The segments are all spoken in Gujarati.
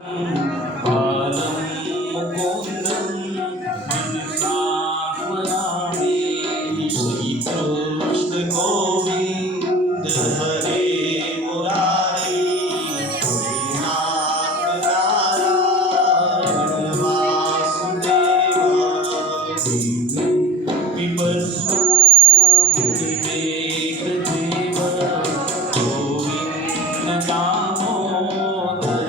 बालं मुकुन्दं मनसा स्मरामि श्रीकृष्ण गोविन्द हरे मुरारी श्रीनाथ नारायण वासुदेव पिबस्व मुनिमेघदेव गोविन्द दामोदर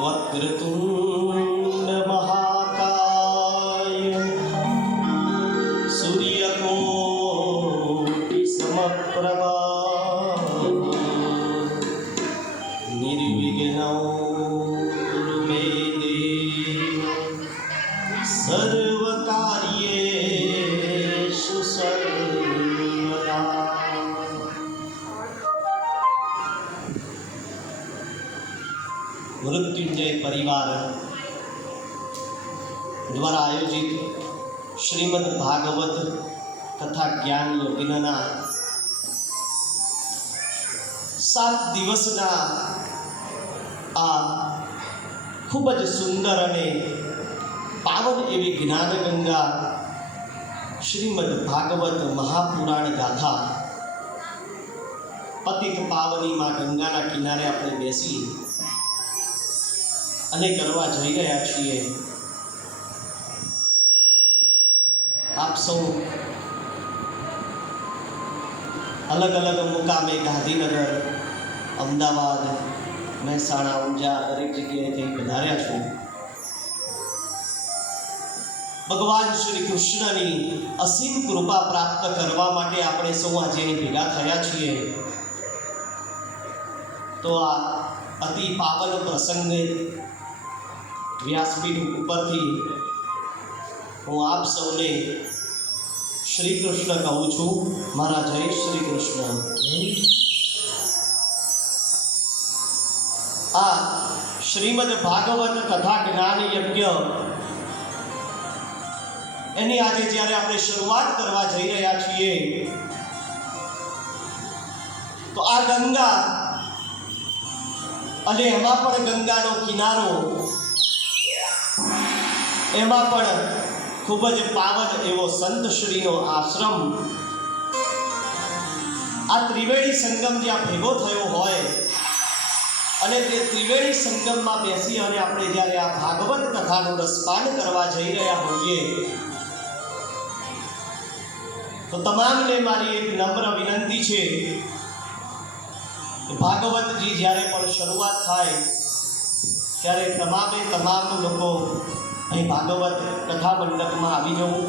वक्रतुंड महाकाय सूर्यकोटि समप्रभा निर्विघ्नं कुरु मे देव सर्वकार्येषु सर्वदा। मृत्युंजय परिवार द्वारा आयोजित श्रीमद् भागवत कथा ज्ञान यज्ञना 7 દિવસના આ ખૂબ જ સુંદર અને પાવન એવી જ્ઞાનગંગા શ્રીમદ્ ભાગવત મહાપુરાણ ગાથા પતિત પાવની માં ગંગાના કિનારે આપણે બેસી અને કરવા જઈ રહ્યા છીએ। આપ સૌ અલગ અલગ મુકામે ગાંધીનગર, અમદાવાદ, મહેસાણા, ઊંઝા દરેક જગ્યાએથી પધાર્યા છો। ભગવાન શ્રી કૃષ્ણની અસીમ કૃપા પ્રાપ્ત કરવા માટે આપણે સૌ આજે ભેગા થયા છીએ। તો આ અતિ પાવન પ્રસંગે વ્યાસપીઠ ઉપરથી હું આપ સૌને શ્રી કૃષ્ણ કહું છું। મારા જય શ્રી કૃષ્ણ। આ શ્રીમદ્ ભાગવત કથા જ્ઞાન યજ્ઞ એની આજે જ્યારે આપણે શરૂઆત કરવા જઈ રહ્યા છીએ તો આ ગંગા અને એમાં પણ ગંગાનો કિનારો, એમાં પણ ખૂબ જ પાવન એવો સંતશ્રીનો આશ્રમ, આ ત્રિવેણી સંગમ જ્યાં ભેગો થયો હોય અને તે ત્રિવેણી સંગમમાં બેસી અને આપણે જ્યારે આ ભાગવત કથાનું રસપાન કરવા જઈ રહ્યા હોઈએ તો તમામને મારી એક નમ્ર વિનંતી છે કે ભાગવતજી જ્યારે પણ શરૂઆત થાય ત્યારે તમામ લોકો અહીં ભાગવત કથા મંડપમાં આવી જવું,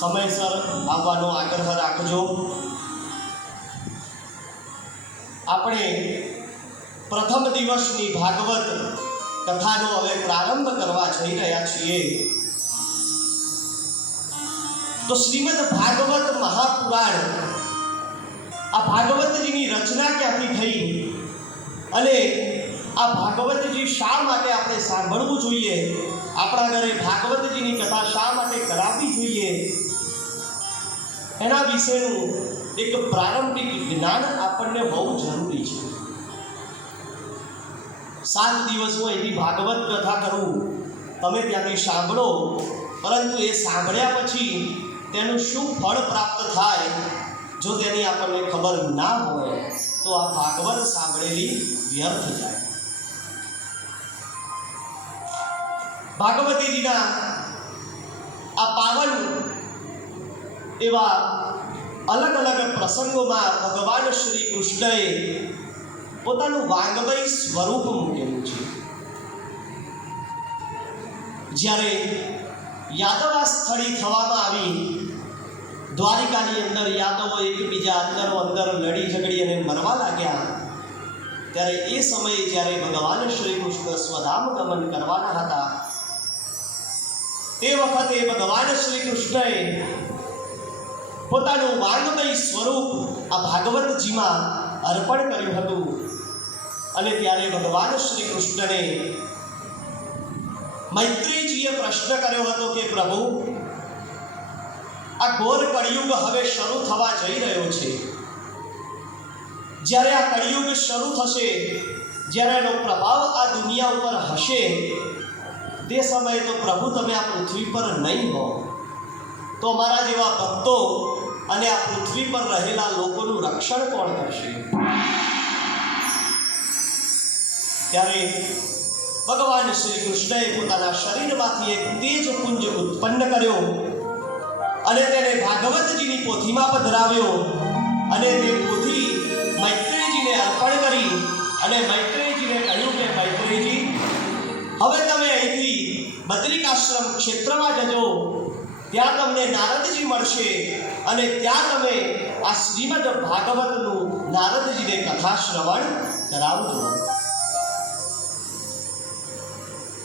સમયસર આવવાનો આગ્રહ રાખજો. આપણે પ્રથમ દિવસની ભાગવત કથાનો હવે પ્રારંભ કરવા જઈ રહ્યા છીએ. તો શ્રીમદ ભાગવત મહાપુરાણ, આ ભાગવતજીની રચના ક્યાંથી થઈ અને આ ભાગવતજી શા માટે આપણે સાંભળવું જોઈએ, આપણા ઘરે ભાગવતજીની કથા શા માટે કરાવવી જોઈએ, એના વિશેનું એક પ્રારંભિક જ્ઞાન આપણને બહુ જરૂરી છે. 7 દિવસ હું એની ભાગવત કથા કરું, તમે ત્યાંથી સાંભળો, પરંતુ એ સાંભળ્યા પછી તેનું શું ફળ પ્રાપ્ત થાય જો તેની આપણને ખબર ના હોય તો આ ભાગવત સાંભળેલી વ્યર્થ જાય. ભાગવતીજીના આ પાવન એવા અલગ અલગ પ્રસંગોમાં ભગવાન શ્રી કૃષ્ણએ પોતાનું વાંગમય સ્વરૂપ મૂકેલું છે. જ્યારે યાદવા સ્થળી થવામાં આવી, દ્વારિકાની અંદર યાદવો એકબીજા અંદર લડી ઝઘડી અને મરવા લાગ્યા, ત્યારે એ સમયે જ્યારે ભગવાન શ્રી કૃષ્ણ સ્વધામ ગમન કરવાના હતા તે વખતે ભગવાન શ્રી કૃષ્ણએ પોતાનું વાંગમય સ્વરૂપ આ ભાગવતજીમાં અર્પણ કર્યું હતું. અને ત્યારે ભગવાન શ્રી કૃષ્ણને મૈત્રીજીએ પ્રશ્ન કર્યો હતો કે પ્રભુ, આ ઘોર કળિયુગ હવે શરૂ થવા જઈ રહ્યો છે. જ્યારે આ કળિયુગ શરૂ થશે, જ્યારે એનો પ્રભાવ આ દુનિયા ઉપર હશે, તે સમયે તો પ્રભુ તમે આ પૃથ્વી પર નહીં હો, તો અમારા જેવા ભક્તો અને આ પૃથ્વી પર રહેલા લોકોનું રક્ષણ કોણ કરશે? ત્યારે ભગવાન શ્રી કૃષ્ણએ પોતાના શરીરમાંથી એક તેજ પુંજ ઉત્પન્ન કર્યો અને તેને ભાગવતજીની પોથીમાં પધરાવ્યો અને તે પોથી મૈત્રેયજીને અર્પણ કરી અને મૈત્રેયજીને કહ્યું કે મૈત્રેયજી, હવે તમે અહીંથી બદ્રિકાશ્રમ ક્ષેત્રમાં જજો, ત્યાં તમને નારદજી મળશે અને ત્યાં તમે આ શ્રીમદ ભાગવતનું નારદજીને કથા શ્રવણ કરાવજો.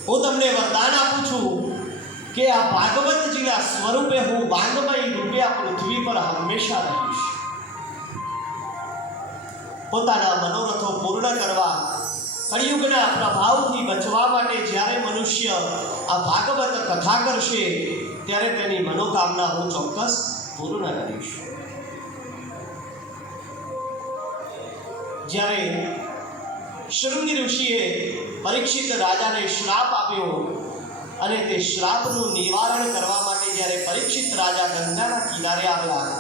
હું તમને વરદાન આપું છું કે આ ભાગવતજીના સ્વરૂપે હું વાંગમય રૂપે આ પૃથ્વી પર હંમેશા રહીશ. પોતાના મનોરથો પૂર્ણ કરવા, કળિયુગના પ્રભાવથી બચવા માટે જ્યારે મનુષ્ય આ ભાગવત કથા કરશે ત્યારે તેની મનોકામના હું ચોક્કસ પૂર્ણ કરીશ. જ્યારે શૃંગી ઋષિએ પરીક્ષિત રાજાને શ્રાપ આપ્યો અને તે શ્રાપનું નિવારણ કરવા માટે જ્યારે પરીક્ષિત રાજા ગંગાના કિનારે આવ્યા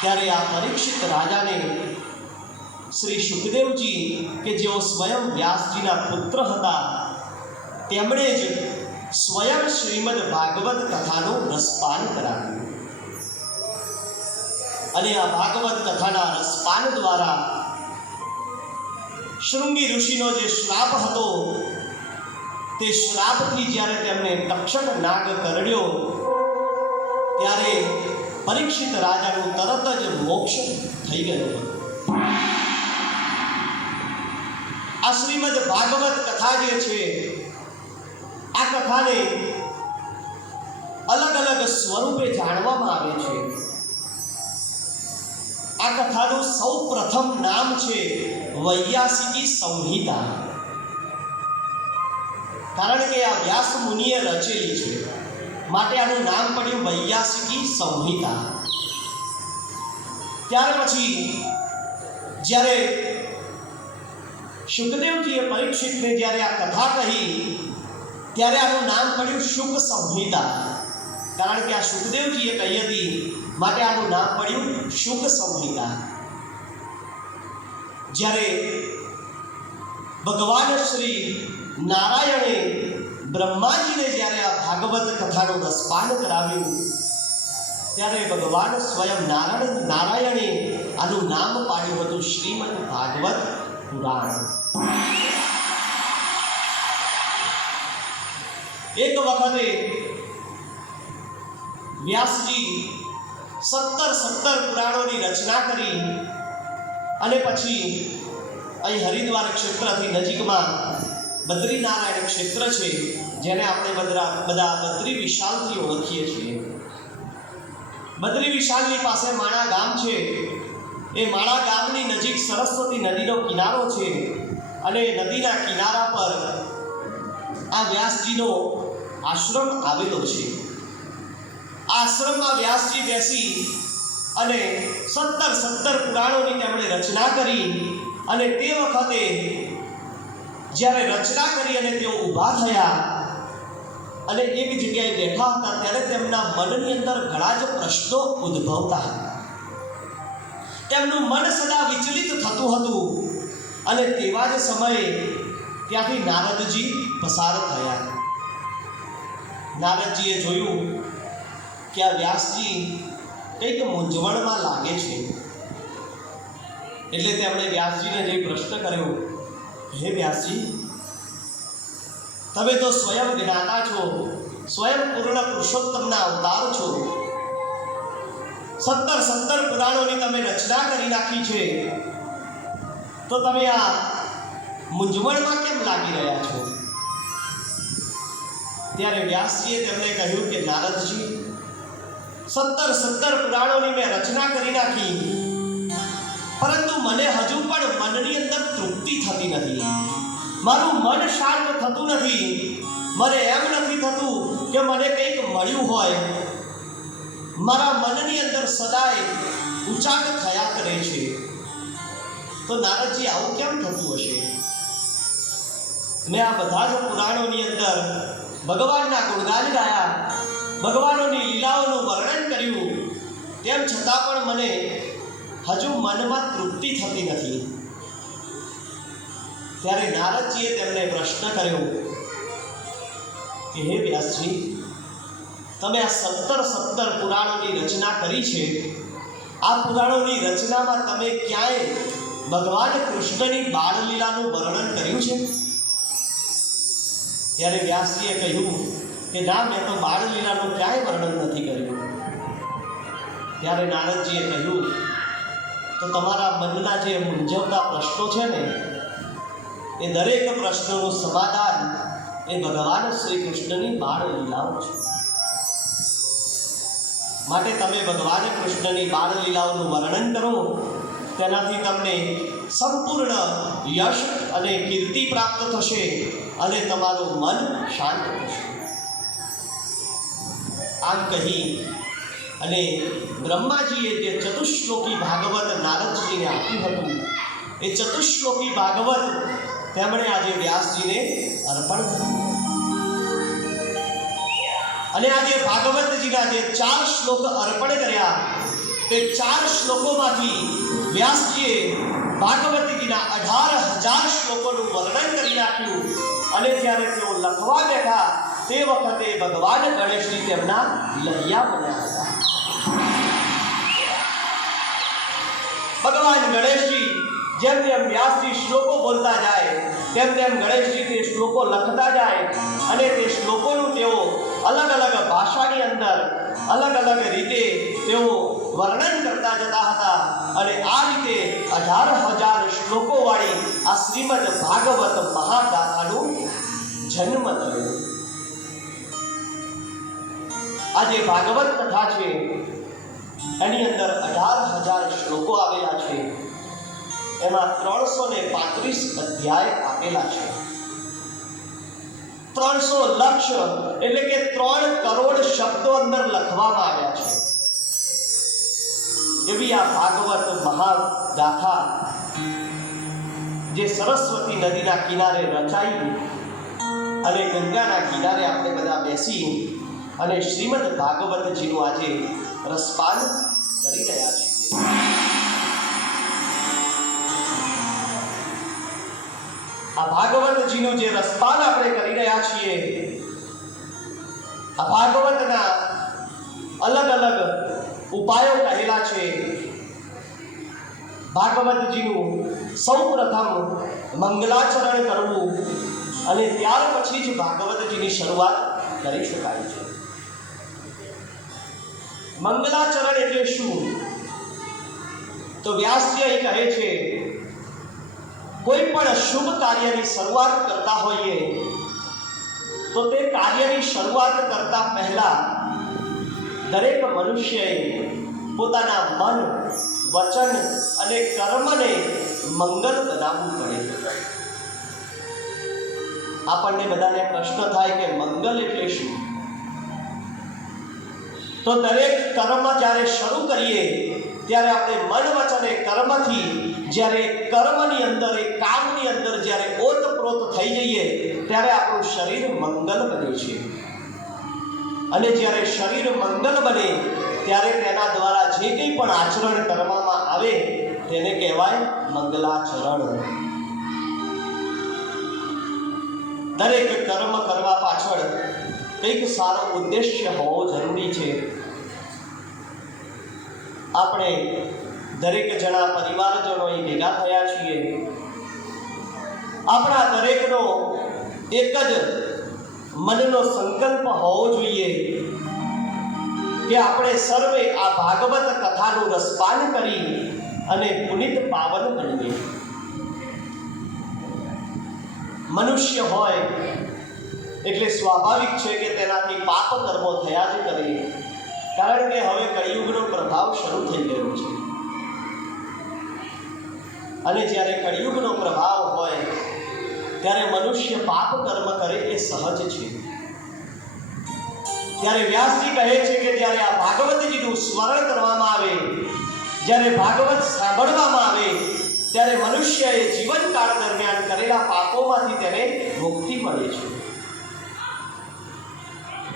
ત્યારે આ પરીક્ષિત રાજાને શ્રી સુખદેવજી કે જેઓ સ્વયં વ્યાસજીના પુત્ર હતા, તેમણે જ સ્વયં શ્રીમદ ભાગવત કથાનું રસપાન કરાવ્યું. અને આ ભાગવત કથાના રસપાન દ્વારા શૃંગી ઋષિનો જે શ્રાપ હતો તે શ્રાપથી જ્યારે તેમને તક્ષક નાગ કરડ્યો ત્યારે પરીક્ષિત રાજાનું તરત જ મોક્ષ થઈ ગયો. આ શ્રીમદ ભાગવત કથા જે છે, આ કથાને અલગ અલગ સ્વરૂપે જાણવામાં આવે છે. આ કથાનું સૌ પ્રથમ નામ છે વૈયાસિકી સંહિતા, કારણ કે આ વ્યાસ મુનિએ રચેલી છે, માટે આનું નામ પડ્યું વૈયાસિકી સંહિતા. ત્યાર પછી જ્યારે શુકદેવજીએ પરીક્ષિતને જ્યારે આ કથા કહી ત્યારે આનું નામ પડ્યું શુક સંહિતા, કારણ કે આ શુકદેવજીએ કહી હતી માટે આનું નામ પડ્યું શુક સંહિતા. જ્યારે ભગવાન શ્રી નારાયણે બ્રહ્માજીને જ્યારે આ ભાગવત કથાનું રસપાન કરાવ્યું ત્યારે ભગવાન સ્વયં નારાયણે આનું નામ પાડ્યું હતું શ્રીમદ ભાગવત પુરાણ. એક વખતે વ્યાસજી 17 પુરાણોની રચના કરી અને પછી અહીં હરિદ્વાર ક્ષેત્રથી નજીકમાં બદ્રીનારાયણ ક્ષેત્ર છે, જેને આપણે બધા બદ્રી વિશાલથી ઓળખીએ છીએ. બદ્રી વિશાલની પાસે માણા ગામ છે. એ માણા ગામની નજીક સરસ્વતી નદીનો કિનારો છે અને નદીના કિનારા પર આ વ્યાસજીનો આશ્રમ આવેલો છે. આશ્રમમાં વ્યાસજી બેસી અને 17 પુરાણોની તેમણે રચના કરી અને તે વખતે જ્યારે રચના કરી અને તેઓ ઊભા થયા અને એક જગ્યાએ બેઠા હતા ત્યારે તેમના મનની અંદર ઘણા જ પ્રશ્નો ઉદ્ભવતા હતા. તેમનું મન સદા વિચલિત થતું હતું અને તેવા જ સમયે ત્યાંથી નારદજી પસાર થયા. નારદજીએ જોયું કે આ વ્યાસજી કંઈક મૂંઝવણમાં લાગે છે, એટલે તેમણે વ્યાસજીને જે પ્રશ્ન કર્યો, હે વ્યાસજી, તમે તો સ્વયં જ્ઞાતા છો, સ્વયં પૂર્ણ પુરુષોત્તમના અવતાર છો. 17 પુરાણોની તમે રચના કરી નાખી છે, તો તમે આ મૂંઝવણમાં કેમ લાગી રહ્યા છો? ત્યારે વ્યાસજીએ તેમને કહ્યું કે નારદજી, 17 પુરાણોની મેં રચના કરી નાખી, પરંતુ મને હજુ પણ મનની અંદર તૃપ્તિ થતી નથી. મારું મન શાંત થતું નથી. મને એમ નથી થતું કે મને કંઈક મળ્યું હોય. મારા મનની અંદર સદાય ઉચાટ થયા કરે છે. તો નારદજી, આવું કેમ થતું હશે? મેં આ બધા જ પુરાણોની અંદર ભગવાનના ગુણગાન ગાયા, ભગવાનોની લીલાઓનું વર્ણન કર્યું, તેમ છતાં પણ મને હજુ મનમાં તૃપ્તિ થતી નથી. ત્યારે નારદજીએ તેમને પ્રશ્ન કર્યો કે હે વ્યાસજી, તમે આ 17 પુરાણોની રચના કરી છે, આ પુરાણોની રચનામાં તમે ક્યાંય ભગવાન કૃષ્ણની બાળલીલાનું વર્ણન કર્યું છે? ત્યારે વ્યાસજીએ કહ્યું કે ના, મેં તો બાળલીલાનું ક્યાંય વર્ણન નથી કર્યું. ત્યારે નારદજીએ કહ્યું, તો તમારા મનના જે મૂંઝવતા પ્રશ્નો છે ને, એ દરેક પ્રશ્નોનું સમાધાન એ ભગવાન શ્રી કૃષ્ણની બાળલીલાઓ છે. માટે તમે ભગવાન કૃષ્ણની બાળલીલાઓનું વર્ણન કરો, તેનાથી તમને સંપૂર્ણ યશ અને કીર્તિ પ્રાપ્ત થશે અને તમારું મન શાંત થશે. આમ કહી અને બ્રહ્માજીએ જે ચતુશ્લોકી ભાગવત નારદજીને આપ્યું હતું, એ ચતુશ્લોકી ભાગવત તેમણે આજે વ્યાસજીને અર્પણ કર્યું. અને આજે ભાગવતજીના જે 4 શ્લોક અર્પણ કર્યા, તે 4 શ્લોકોમાંથી વ્યાસજીએ ભાગવતજીના 18,000 શ્લોકોનું વર્ણન કરી નાખ્યું. અને જ્યારે તેઓ લખવા બેઠા તે વખતે ભગવાન ગણેશજી તેમના લહિયા બન્યા હતા. ભગવાન ગણેશજી જેમ જેમ વ્યાસજી શ્લોકો બોલતા જાય તેમ તેમ ગણેશજી તે શ્લોકો લખતા જાય અને તે શ્લોકોનું તેઓ અલગ અલગ ભાષાની અંદર અલગ અલગ રીતે તેઓ વર્ણન કરતા જતા હતા. અને આ રીતે 18,000 શ્લોકોવાળી આ શ્રીમદ ભાગવત મહાગાથાનું જન્મ થયો. આ જે ભાગવત કથા છે એની અંદર 18,000 શ્લોકો આવેલા છે. એમાં 335 અધ્યાય આપેલા છે. 300 લક્ષ એટલે કે 3 કરોડ શબ્દો અંદર લખવામાં આવ્યા છે. એવી આ ભાગવત મહાગાથા જે સરસ્વતી નદીના કિનારે રચાઈ અને ગંગાના કિનારે આપણે બધા બેસી અને શ્રીમદ ભાગવતજીનું આજે રસપાન કરી રહ્યા છીએ. આ ભાગવતજીનું જે રસપાન આપણે કરી રહ્યા છીએ, આ ભાગવતના અલગ અલગ ઉપાયો કહેલા છે. ભાગવતજીનું સૌ પ્રથમ મંગલાચરણ કરવું અને ત્યાર પછી જ ભાગવતજીની શરૂઆત કરી શકાય છે. મંગલાચરણ એટલે શું? તો વ્યાસજી અહીં કહે છે, કોઈ પણ શુભ કાર્યની શરૂઆત કરતા હોઈએ તો તે કાર્યની શરૂઆત કરતા પહેલા દરેક મનુષ્યએ પોતાના મન, વચન અને કર્મને મંગલ બનાવવું પડે. આપણને બધાને પ્રશ્ન થાય કે મંગલ એટલે શું? તો દરેક કર્મ જ્યારે શરૂ કરીએ ત્યારે આપણે મન, વચન અને કર્મથી જ્યારે કર્મની અંદર, એ કામની અંદર જ્યારે ઓતપ્રોત થઈ જઈએ ત્યારે આપણું શરીર મંગલ બને છે. અને જ્યારે શરીર મંગલ બને ત્યારે તેના દ્વારા જે કંઈ પણ આચરણ કરવામાં આવે તેને કહેવાય મંગલાચરણ. દરેક કર્મ કરવા પાછળ કંઈક સારો ઉદ્દેશ્ય હોવો જરૂરી છે. આપણે દરેક જણા પરિવારજનો અહીં ભેગા થયા છીએ. આપણા દરેકનો એક જ મનનો સંકલ્પ હોવો જોઈએ કે આપણે સર્વે આ ભાગવત કથાનું રસપાન કરી અને પુનિત પાવન બનીએ. મનુષ્ય હોય એટલે સ્વાભાવિક છે કે તેનાથી પાપ કર્મો થયા જ કરે, કારણ કે હવે કળિયુગનો પ્રભાવ શરૂ થઈ ગયો છે. અને જ્યારે કળિયુગનો પ્રભાવ હોય ત્યારે મનુષ્ય પાપ કર્મ કરે એ સહજ છે. ત્યારે વ્યાસજી કહે છે કે જ્યારે આ ભાગવતજીનું સ્મરણ કરવામાં આવે, જ્યારે ભાગવત સાંભળવામાં આવે ત્યારે મનુષ્યએ જીવનકાળ દરમિયાન કરેલા પાપોમાંથી તેને મુક્તિ મળે છે.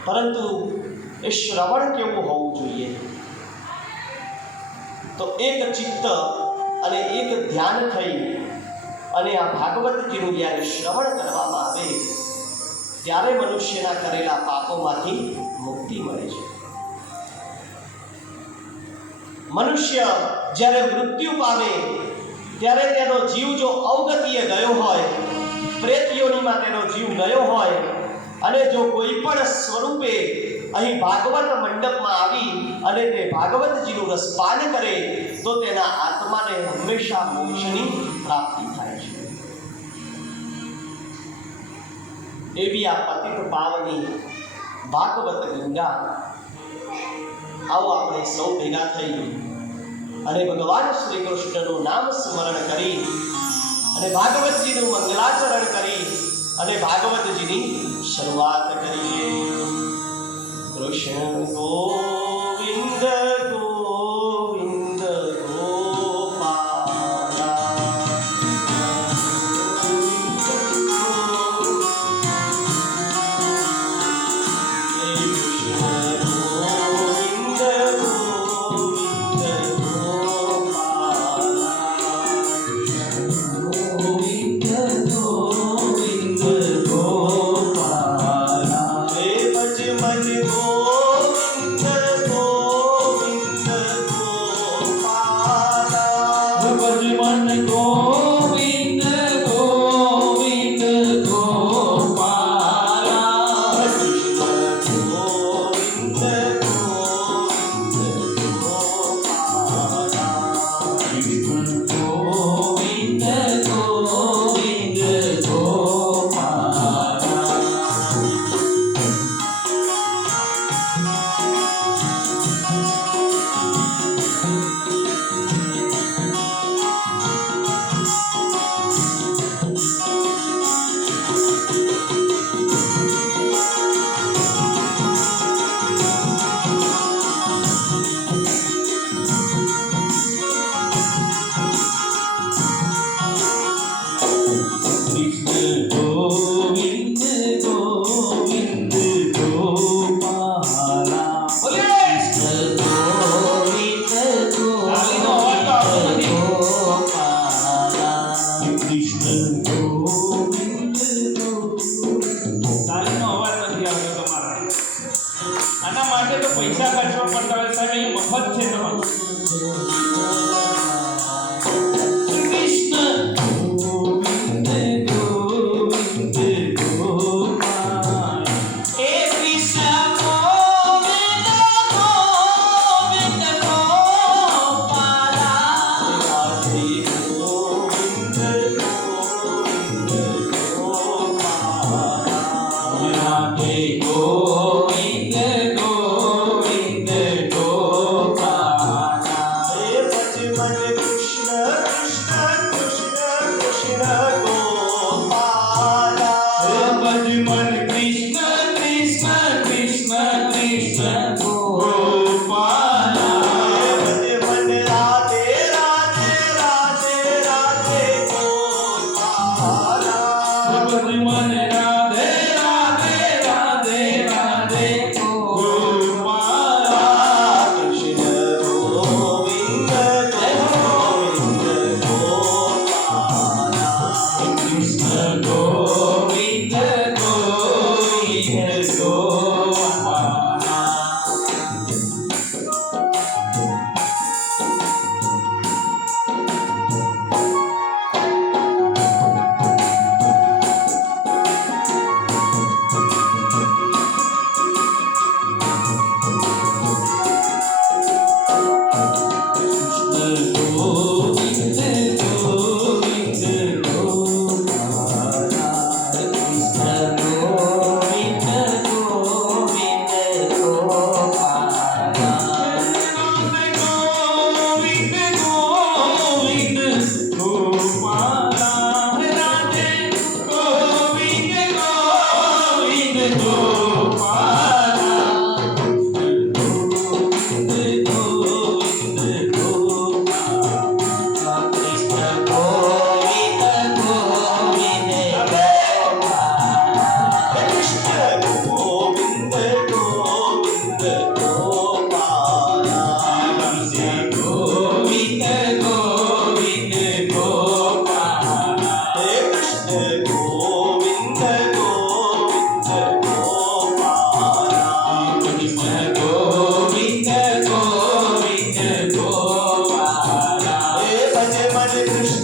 પરંતુ એ શ્રવણ કેવું હોવું જોઈએ? તો એક ચિત્ત અને એક ધ્યાન થઈ અને આ ભાગવતજીનું જ્યારે શ્રવણ કરવામાં આવે ત્યારે મનુષ્યના કરેલા પાપોમાંથી મુક્તિ મળે છે. મનુષ્ય જ્યારે મૃત્યુ પામે ત્યારે તેનો જીવ જો અવગતિએ ગયો હોય, પ્રેત યોનિમાં તેનો જીવ ગયો હોય અને જો કોઈ પણ સ્વરૂપે અહીં ભાગવત મંડપમાં આવી અને તે ભાગવતજીનું રસપાન કરે તો તેના આત્માને હંમેશા મોક્ષની પ્રાપ્તિ થાય છે. એવી આ પતિત પાવની ભાગવત ગંગા, આવો આપણે સૌ ભેગા થઈ અને ભગવાન શ્રી કૃષ્ણનું નામ સ્મરણ કરી અને ભાગવતજીનું મંગલાચરણ કરી અને ભાગવતજીની શરૂઆત કરીએ. કૃષ્ણ ગોવિંદ ગોવિંદ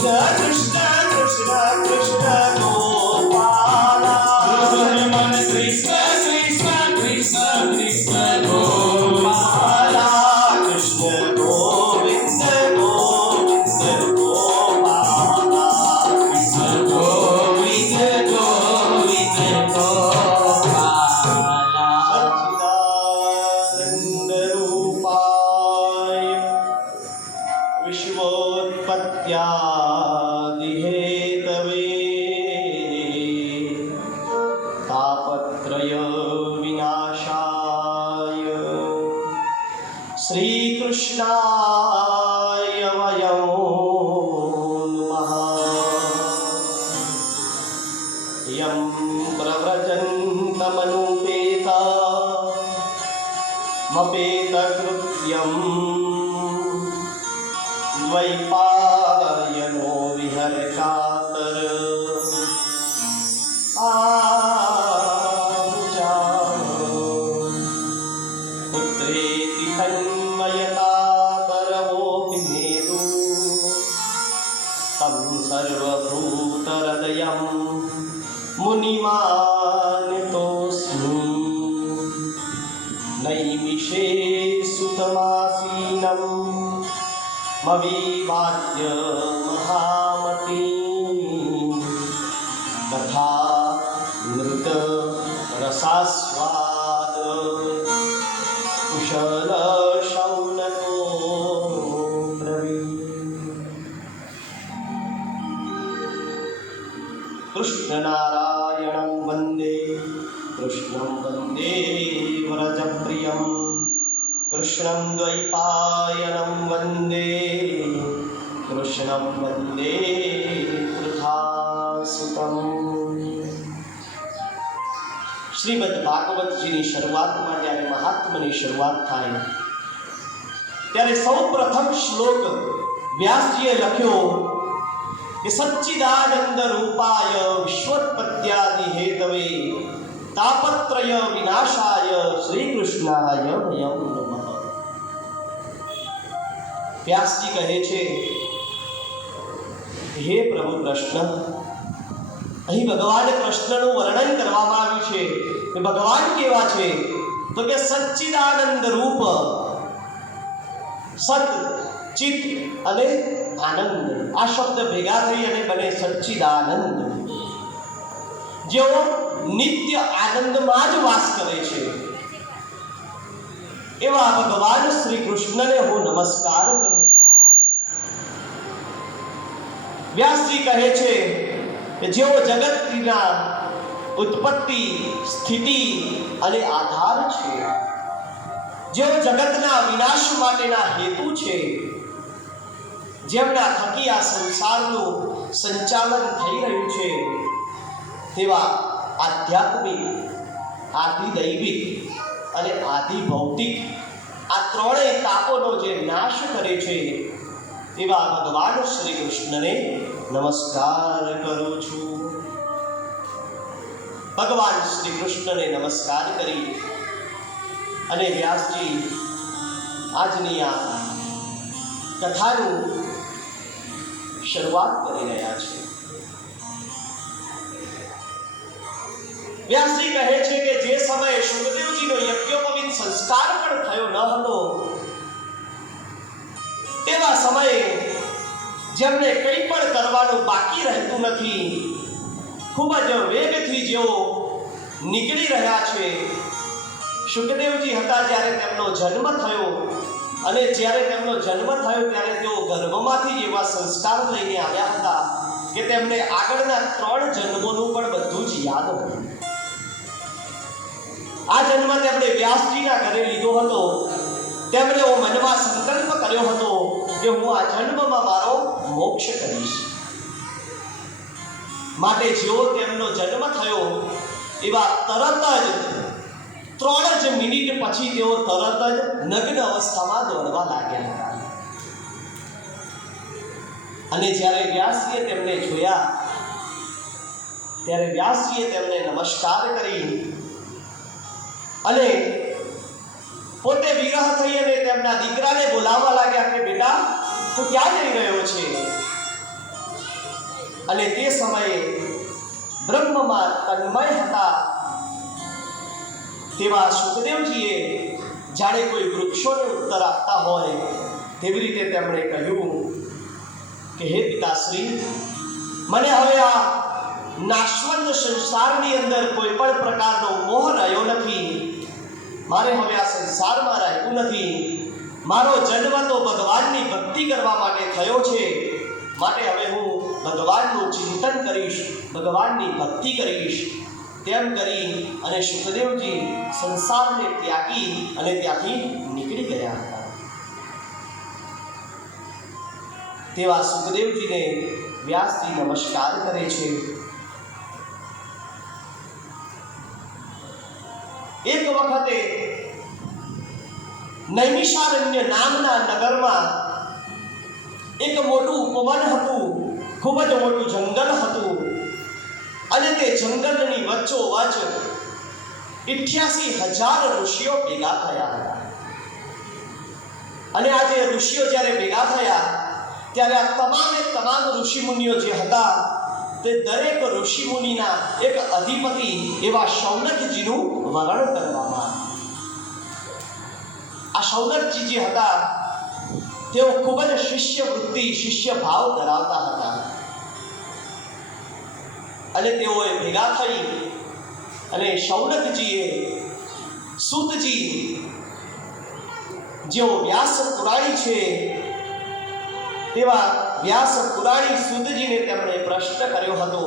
કૃષ્ણ કૃષ્ણ કૃષ્ણ ગોપાલા મન કૃષ્ણ કૃષ્ણ કૃષ્ણ કૃષ્ણ ગોપાલા કૃષ્ણ ગોવિંદ ગોવિંદ ગોપાલા કૃષ્ણ ગોવિંદ ગોવિંદ ગોપાલા સચ્ચિદાનંદ રૂપાય વિશ્વોત્પત્યાદિ હેતવે તાપત્રય વિનાશાય શ્રી કૃષ્ણાય વયમ નમઃ યમ પ્રવ્રજन्तमनुपेता મપેતકૃત્યમ દ્વૈપાયનો વિહરકાતર પુત્રેતિ તન્મયતાતરવોપి નેતુ તમ સર્વભૂતહૃદયં મુનિમાનતોऽસ્મि નૈમિષે સુતમાસીનં મવિવાદ્ય મહામતી તથા નૃત રસાસ્વાદ કુશલ શૌનકો કૃષ્ણનારાયણં વંદે કૃષ્ણં વંદે વ્રજપ્રિયં કૃષ્ણં દ્વૈપાયनं વંદે કૃષ્ણં વંદે પૃથાસુતં શ્રીમદ ભાગવતજીની શરૂઆતમાં જ્યારે મહાત્માની શરૂઆત થાય ત્યારે સૌ પ્રથમ શ્લોક વ્યાસજીએ લખ્યો કે સચ્ચિદાનંદ રૂપાય વિશ્વોત્પત્યાદિ હેતવે તાપત્રય વિનાશાય શ્રી કૃષ્ણાય વયમ નમઃ. વ્યાસજી કહે છે, હે પ્રભુ કૃષ્ણ, અહીં ભગવાન કૃષ્ણનું વર્ણન કરવામાં આવ્યું છે કે ભગવાન કેવા છે તો કે સચ્ચિદાનંદ રૂપ, સત ચિત અને આનંદ, આ શબ્દ ભેગા થઈ અને બને સચ્ચિદાનંદ. જેઓ નિત્ય આનંદમાં જ વાસ કરે છે એવા ભગવાન શ્રી કૃષ્ણને હું નમસ્કાર કરું છું. વ્યાસજી કહે છે કે જેઓ જગતના ઉત્પત્તિ, સ્થિતિ અને આધાર છે, જેઓ જગતના વિનાશ માટેના હેતુ છે, જેમના થકી આ સંસારનું સંચાલન થઈ રહ્યું છે, તેવા આધ્યાત્મિક, આધિદૈવિક અને આધિભૌતિક આ ત્રણેય તાપોનો જે નાશ કરે છે એવા ભગવાન શ્રી કૃષ્ણને નમસ્કાર કરું છું. ભગવાન શ્રી કૃષ્ણને નમસ્કાર કરી અને વ્યાસજી આજની આ કથાનું શરૂઆત કરી રહ્યા છે. વ્યાસજી કહે છે કે જે સમયે શુકદેવજીનો યજ્ઞોપવિત સંસ્કાર પણ થયો ન હતો તેવા સમયે જેમને કંઈ પણ કરવાનું બાકી રહેતું નથી, ખૂબ જ વેગથી જેઓ નીકળી રહ્યા છે. શુકદેવજી હતા જ્યારે તેમનો જન્મ થયો, અને જ્યારે તેમનો જન્મ થયો ત્યારે તેઓ ગર્ભમાંથી જ એવા સંસ્કાર લઈને આવ્યા હતા કે તેમને આગળના 3 જન્મોનું પણ બધું જ યાદ હતું. આ જન્મ તેમણે વ્યાસજીના ઘરે લીધો હતો. તેમણે મનમાં સંકલ્પ કર્યો હતો કે હું આ જન્મમાં મારો મોક્ષ કરીશ. માટે જેવો તેમનો જન્મ થયો એવા તરત જ 3 જ મિનિટ પછી તેઓ તરત જ નગ્ન અવસ્થામાં દોડવા લાગ્યા હતા. અને જ્યારે વ્યાસજીએ તેમને જોયા ત્યારે વ્યાસજીએ તેમને નમસ્કાર કરી અને પોતે વિરહ થઈ અને તેમના દીકરાને બોલાવવા લાગ્યા કે બેટા તું ક્યાં જઈ રહ્યો છે? અને તે સમયે બ્રહ્મમાં તન્મય હતા તેવા સુખદેવજીએ જાણે કોઈ વૃક્ષોને ઉત્તર આપતા હોય તેવી રીતે તેમણે કહ્યું કે હે પિતાશ્રી, મને હવે આ નાશવંત સંસારની અંદર કોઈ પણ પ્રકારનો મોહ રહ્યો નથી. મારે હવે આ સંસારમાં રહેવું નથી. મારો જન્મ તો ભગવાનની ભક્તિ કરવા માટે થયો છે. માટે હવે હું ભગવાનનું ચિંતન કરીશ, ભગવાનની ભક્તિ કરીશ. તેમ કરી અને સુખદેવજી સંસારને ત્યાગી અને ત્યાંથી નીકળી ગયા હતા. તેવા સુખદેવજીને વ્યાસજી નમસ્કાર કરે છે. એક વખતે નૈમિષારણ્ય નામના નગરમાં એક મોટું ઉપવન હતું, ખૂબ જ મોટું જંગલ હતું અને તે જંગલની વચ્ચોવચ 88,000 ઋષિઓ ભેગા થયા હતા. અને આ જે ઋષિઓ જ્યારે ભેગા થયા ત્યારે આ તમામ ઋષિમુનિઓ જે હતા તે દરેક ઋષિમુનિના એક અધિપતિ એવા શૌનકજીનું વર્ણન કરવામાં આવ્યું. આ શૌનકજી જે હતા તેઓ ખૂબ જ શિષ્ય વૃત્તિ, શિષ્ય ભાવ ધરાવતા હતા. અને તેઓએ ભેગા થઈ અને શૌનકજીએ સૂતજી જેઓ વ્યાસ પુરાણી છે તેવા વ્યાસ પુરાણી સૂતજીને તેમણે પ્રશ્ન કર્યો હતો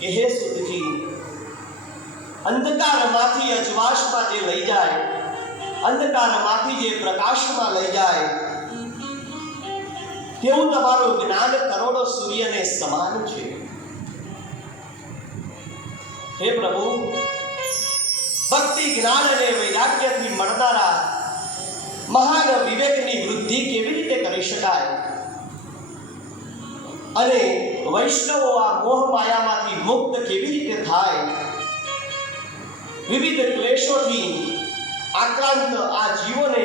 કે હે સૂતજી, અંધકારમાંથી અજવાસમાં જે લઈ જાય, અંધકારમાંથી જે પ્રકાશમાં લઈ જાય, તેવું તમારું જ્ઞાન કરોડો સૂર્યને સમાન છે. હે પ્રભુ, ભક્તિ, જ્ઞાન અને વૈરાગ્યથી મળનારા મહાન વિવેકની વૃદ્ધિ કેવી રીતે કરી શકાય અને વૈષ્ણવો આ મોહ માયામાંથી મુક્ત કેવી રીતે થાય, વિવિધ ક્લેશોથી આક્રાંત આ જીવોને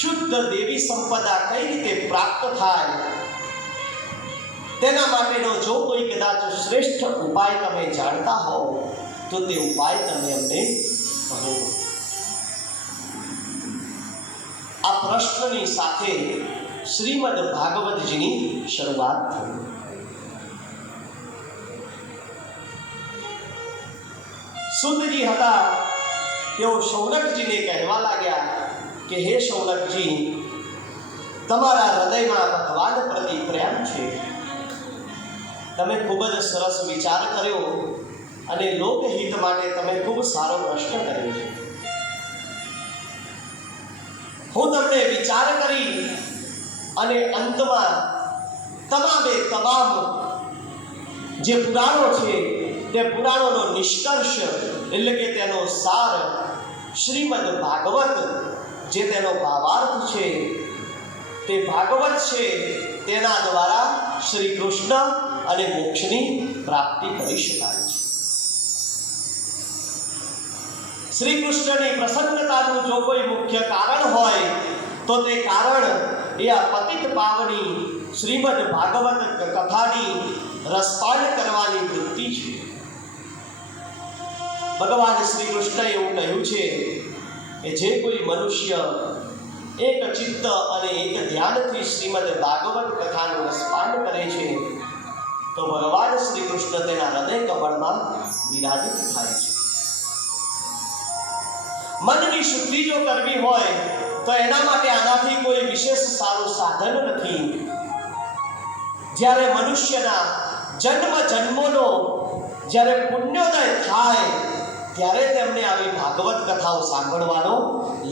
શુદ્ધ દેવી સંપદા કઈ રીતે પ્રાપ્ત થાય, તેના માટેનો જો કોઈ કદાચ શ્રેષ્ઠ ઉપાય તમે જાણતા હો તો તે ઉપાય તમે અમને કહો. આ પ્રશ્નની સાથે શ્રીમદ ભાગવતજીની શરૂઆત થઈ. સૂતજી હતા તેઓ શૌનકજીને કહેવા લાગ્યા કે હે શૌનકજી, તમારા હૃદયમાં ભગવાન પ્રતિ પ્રેમ છે. તમે ખૂબ જ સરસ વિચાર કર્યો અને લોકહિત માટે તમે ખૂબ સારો પ્રશ્ન કર્યો છે. હું તમને વિચાર કરી અને અંતમાં તમામ જે પુરાણો છે તે પુરાણોનો નિષ્કર્ષ એટલે કે તેનો સાર શ્રીમદ ભાગવત જે તેનો ભાવાર્થ છે તે ભાગવત છે, તેના દ્વારા શ્રી કૃષ્ણ અને મોક્ષની પ્રાપ્તિ કરી શકાય છે. શ્રી કૃષ્ણની પ્રસન્નતાનું જો કોઈ મુખ્ય કારણ હોય તો તે કારણ એ આ પતિત પાવની શ્રીમદ ભાગવત કથાની રસપાન કરવાની વૃત્તિ છે. ભગવાન શ્રી કૃષ્ણએ એવું કહ્યું છે કે જે કોઈ મનુષ્ય એક ચિત્ત અને એક ધ્યાનથી શ્રીમદ ભાગવત કથાનું રસપાન કરે છે તો ભગવાન શ્રી કૃષ્ણ તેના હૃદય કમળમાં વિરાજિત થાય છે. મનની શુદ્ધિ જો કરવી હોય તો એના માટે આનાથી કોઈ વિશેષ સારું સાધન નથી. જ્યારે મનુષ્યના જન્મોનો જ્યારે પુણ્યોદય થાય ત્યારે તેમને આવી ભાગવત કથાઓ સાંભળવાનો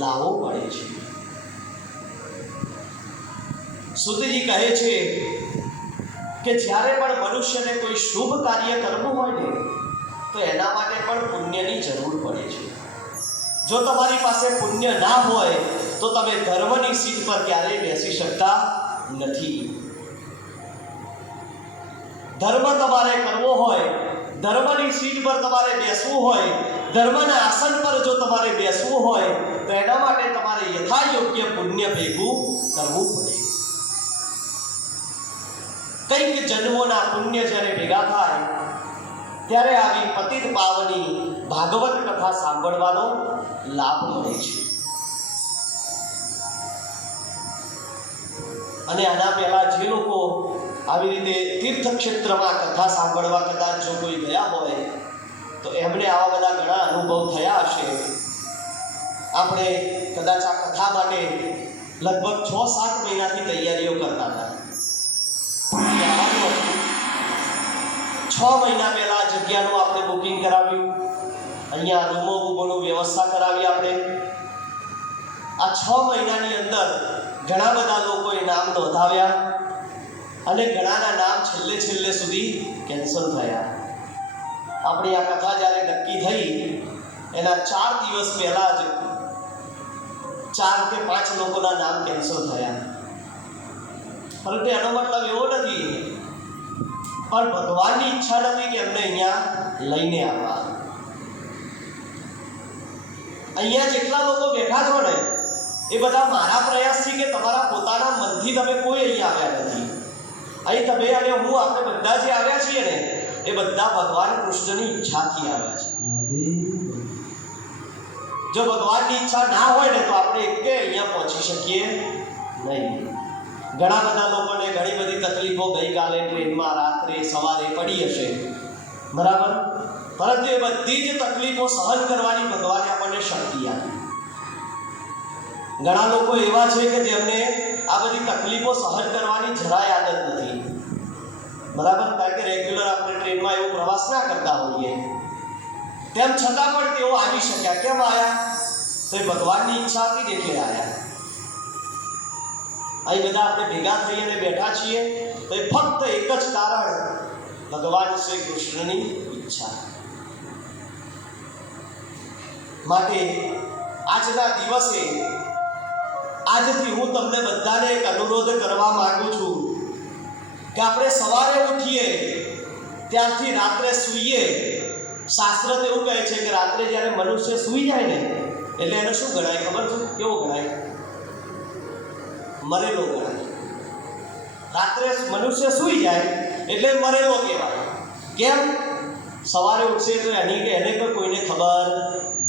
લાવો પડે છે. સૂતજી કહે છે કે જ્યારે પણ મનુષ્યને કોઈ શુભ કાર્ય કરવું હોય ને તો એના માટે પણ પુણ્યની જરૂર પડે છે. જો તમારી પાસે પુણ્ય ના હોય તો તમે ધર્મની સીટ પર ક્યારેય બેસી શકતા નથી. ધર્મ તમારે કરવો હોય, ધર્મની સીટ પર તમારે બેસવું હોય, ધર્મના આસન પર જો તમારે બેસવું હોય તો એના માટે તમારે યથાયોગ્ય પુણ્ય ભેગું કરવું પડે. કંઈક જન્મોના પુણ્ય જ્યારે ભેગા થાય ત્યારે આવી પતિત પાવની ભાગવત કથા સાંભળવાનો લાભ મળે છે. અને આના પહેલા જે લોકો આવી રીતે તીર્થક્ષેત્રમાં કથા સાંભળવા કદાચ જો કોઈ ગયા હોય તો એમને આવા બધા ઘણા અનુભવ થયા હશે. આપણે કદાચ આ કથા માટે લગભગ 6-7 મહિનાથી તૈયારીઓ કરતા હતા. 6 મહિના પહેલા જગ્યાનું આપણે બુકિંગ કરાવ્યું, અહીંયા રૂમો બૂમોનું વ્યવસ્થા કરાવી આપણે. આ 6 મહિનાની અંદર ઘણા બધા લોકોએ નામ નોંધાવ્યા અને ઘણાના નામ છેલ્લે સુધી કેન્સલ થયા. આપણી આ કથા જ્યારે નક્કી થઈ એના 4 દિવસ પહેલા જ 4 કે 5 લોકોના નામ કેન્સલ થયા. પરંતુ એનો મતલબ એવો નથી, પણ ભગવાનની ઈચ્છા નથી કે એમને અહીંયા લઈને આવવા. અહીંયા જેટલા લોકો બેઠા છો ને એ બધા મારા પ્રયાસથી કે તમારા પોતાના મનથી તમે કોઈ અહીંયા આવ્યા નથી. અહીં તમે અને હું આપણે બધા જે આવ્યા છીએ ને એ બધા ભગવાન કૃષ્ણની ઈચ્છાથી આવ્યા છે. જો ભગવાનની ઈચ્છા ના હોય ને તો આપણે એકે અહીંયા પહોંચી શકીએ નહીં. ઘણા બધા લોકોને ઘણી બધી તકલીફો ગઈકાલે ટ્રેનમાં રાત્રે સવારે પડી હશે, બરાબર, પરંતુ એ બધી જ તકલીફો સહન કરવાની ભગવાને આપણને શક્તિ આપી. ઘણા લોકો એવા છે કે જેમને આ બધી તકલીફો સહન કરવાની જરાય આદત નથી, બરાબર, કારણ કે રેગ્યુલર આપણે ટ્રેનમાં એવો પ્રવાસ ના કરતા હોઈએ. તેમ છતાં પણ તેઓ આવી શક્યા. કેમ આવ્યા? તો એ ભગવાનની ઈચ્છા હતી એટલે આવ્યા. અહીં બધા આપણે ભેગા થઈને બેઠા છીએ તો એ ફક્ત એક જ કારણ, ભગવાન શ્રી કૃષ્ણની ઈચ્છા. માટે આજના દિવસે આજથી હું તમને બધાને એક અનુરોધ કરવા માંગુ છું કે આપણે સવારે ઉઠીએ ત્યારથી રાત્રે સૂઈએ. શાસ્ત્ર તો એવું કહે છે કે રાત્રે જ્યારે મનુષ્ય સૂઈ જાય ને એટલે એને શું ગણાય ખબર છે? કેવો ગણાય? મરેલો ગણાય. રાત્રે મનુષ્ય સૂઈ જાય એટલે મરેલો કહેવાય. કેમ? સવારે ઉઠશે તો એને કોઈને ખબર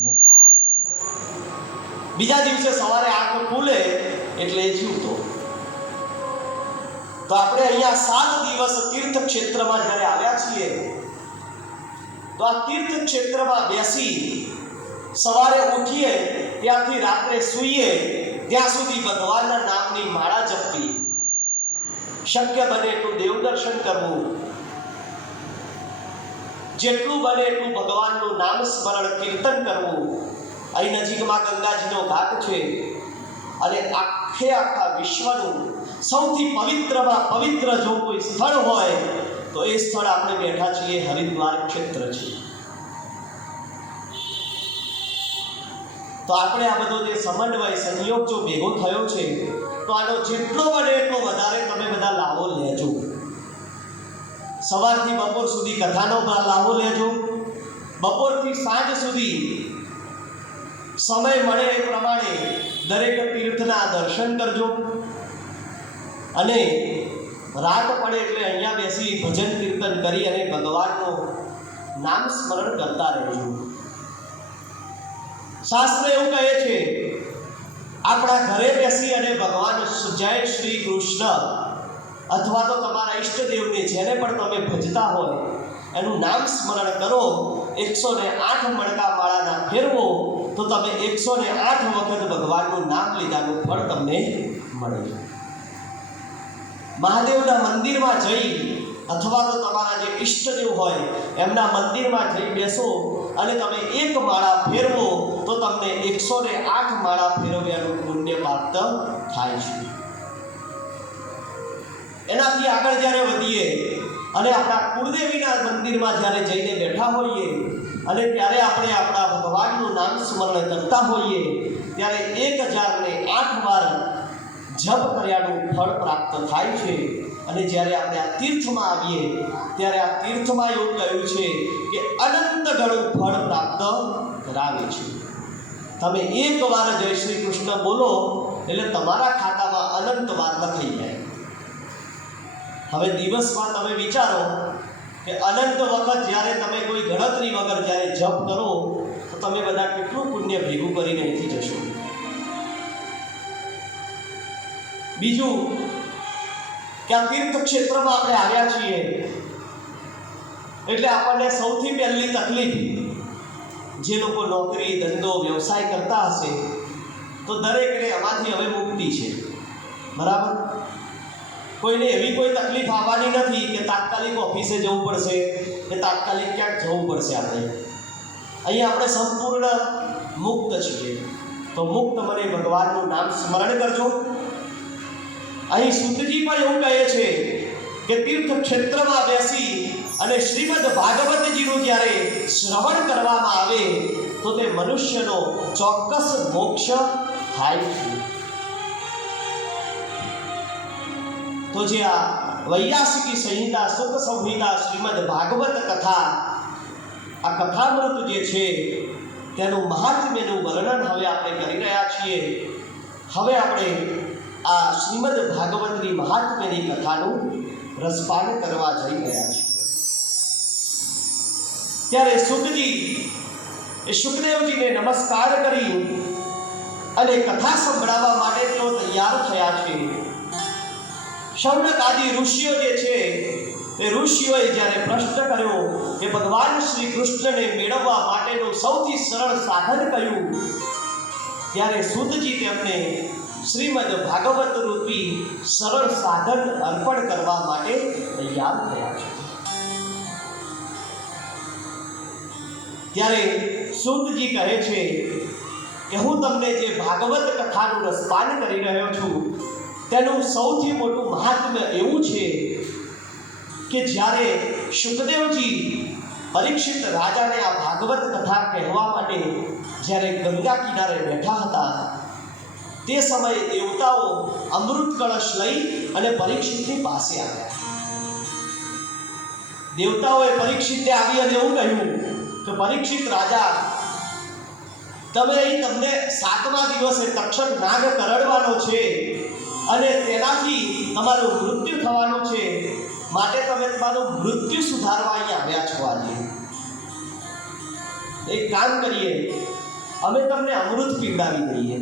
નથી. બીજા દિવસે સવારે આંખ ખુલે એટલે જીવતો. તો આપણે અહીંયા 7 દિવસ તીર્થ ક્ષેત્રમાં જ્યારે આવ્યા છીએ તો આ તીર્થ ક્ષેત્રમાં બેસી સવારે ઉઠીએ ત્યાંથી રાત્રે સૂઈએ ત્યાં સુધી ભગવાનના નામની માળા જપવી, શક્ય બને એટલું દેવ દર્શન કરવું, જેટલું બને એટલું ભગવાનનું નામ સ્મરણ કીર્તન કરવું. અહીં નજીકમાં ગંગાજીનો ઘાટ છે અને આખા વિશ્વનું સૌથી પવિત્રમાં પવિત્ર જો કોઈ સ્થળ હોય તો એ સ્થળ આપણે બેઠા છીએ હરિદ્વાર ક્ષેત્ર છે. તો આપણે આ બધો જે સમન્વય સંયોગ જો ભેગો થયો છે તો આનો જેટલો બને એટલો વધારે તમે બધા લાભો લેજો. સવારથી બપોર સુધી કથાનો લાભો લેજો. બપોરથી સાંજ સુધી સમય મળે એ પ્રમાણે દરેક તીર્થના દર્શન કરજો અને રાત પડે એટલે અહીંયા બેસી ભજન કીર્તન કરી અને ભગવાનનું નામ સ્મરણ કરતા રહેજો. શાસ્ત્ર એવું કહે છે આપણા ઘરે બેસી અને ભગવાન જય શ્રી કૃષ્ણ અથવા તો તમારા ઈષ્ટદેવને જેને પણ તમે ભજતા હોય એનું નામ સ્મરણ કરો, 108 મણકા માળાના ફેરવો તો તમે 108 વખત ભગવાનનું નામ લીધાનું ફળ તમને મળે. મહાદેવના મંદિરમાં જઈ અથવા તો તમારા જે ઈષ્ટદેવ હોય એમના મંદિરમાં જઈ બેસો અને તમે એક માળા ફેરવો તો તમને 108 માળા ફેરવ્યાનું પુણ્ય પ્રાપ્ત થાય છે. એનાથી આગળ જ્યારે વધીએ અને આપણા કુળદેવીના મંદિરમાં જ્યારે જઈને બેઠા હોઈએ અને ત્યારે આપણે આપણા ભગવાનનું નામ સ્મરણ કરતા હોઈએ ત્યારે 1008 વાર જપ કર્યાનું ફળ પ્રાપ્ત થાય છે. અને જ્યારે આપણે આ તીર્થમાં આવીએ ત્યારે આ તીર્થમાં એવું કહ્યું છે કે અનંત ગણું ફળ પ્રાપ્ત કરાવે છે. તમે એક વાર જય શ્રી કૃષ્ણ બોલો એટલે તમારા ખાતામાં અનંત વાર લખાઈ જાય. હવે દિવસમાં તમે વિચારો કે અનંત વખત જ્યારે તમે કોઈ ગણતરી વગર જ્યારે જપ કરો તો તમે બધા કેટલું પુણ્ય ભેગું કરીને અહીંથી જશો. બીજું કે આ તીર્થ ક્ષેત્રમાં આપણે આવ્યા છીએ એટલે આપણને સૌથી પહેલી તકલીફ, જે લોકો નોકરી ધંધો વ્યવસાય કરતા હશે તો દરેકને આમાંથી હવે મુક્તિ છે, બરાબર. કોઈને એવી કોઈ તકલીફ આવવાની નથી કે તાત્કાલિક ઓફિસે જવું પડશે કે તાત્કાલિક ક્યાંક જવું પડશે. અહીંયા આપણે સંપૂર્ણ મુક્ત છીએ. તો મુક્ત મને ભગવાનનું નામ સ્મરણ કરજો. અહીં સુતજી પણ એવું કહે છે કે તીર્થ ક્ષેત્રમાં બેસી અને શ્રીમદ ભાગવતજીનું જ્યારે શ્રવણ કરવામાં આવે તો તે મનુષ્યનો ચોક્કસ મોક્ષ થાય છે. તો જે આ વૈયાસિકી સંહિતા સુખ સંહિતા શ્રીમદ ભાગવત કથા, આ કથામૃત જે છે તેનું મહાત્મ્યનું વર્ણન હવે આપણે કરી રહ્યા છીએ. હવે આપણે આ શ્રીમદ ભાગવતની મહાત્મ્યની કથાનું રસપાન કરવા જઈ રહ્યા છીએ. ત્યારે સુતજી એ સુખદેવજીને નમસ્કાર કરી અને કથા સંભળાવવા માટે તેઓ તૈયાર થયા છે. શૌનક આદિ ઋષિઓ જે છે તે ઋષિઓએ જ્યારે પ્રશ્ન કર્યો કે ભગવાન શ્રી કૃષ્ણને મેળવવા માટેનું સૌથી સરળ સાધન કયું, ત્યારે સુતજી તેમને શ્રીમદ ભાગવત રૂપી સરળ સાધન અર્પણ કરવા માટે તૈયાર થયા છે. ત્યારે સુતજી કહે છે કે હું તમને જે ભાગવત કથાનું રસપાન કરી રહ્યો છું તેનું સૌથી મોટું મહાત્મ્ય એવું છે કે જ્યારે શુકદેવજી પરીક્ષિત રાજાને આ ભાગવત કથા કહેવા માટે જ્યારે ગંગા કિનારે બેઠા હતા તે સમયે દેવતાઓ અમૃત કળશ લઈ અને પરીક્ષિતની પાસે આવ્યા. દેવતાઓએ પરીક્ષિતને આવી અને એવું કહ્યું કે પરીક્ષિત રાજા, તમે અહીં તમને 7મા દિવસે તક્ષક નાગ કરડવાનો છે અને તેનાથી તમારું મૃત્યુ થવાનું છે, માટે તમે તમારું મૃત્યુ સુધારવા અહીં આવ્યા છો. આજે એક કામ કરીએ, અમે તમને અમૃત પીવડાવી દઈએ,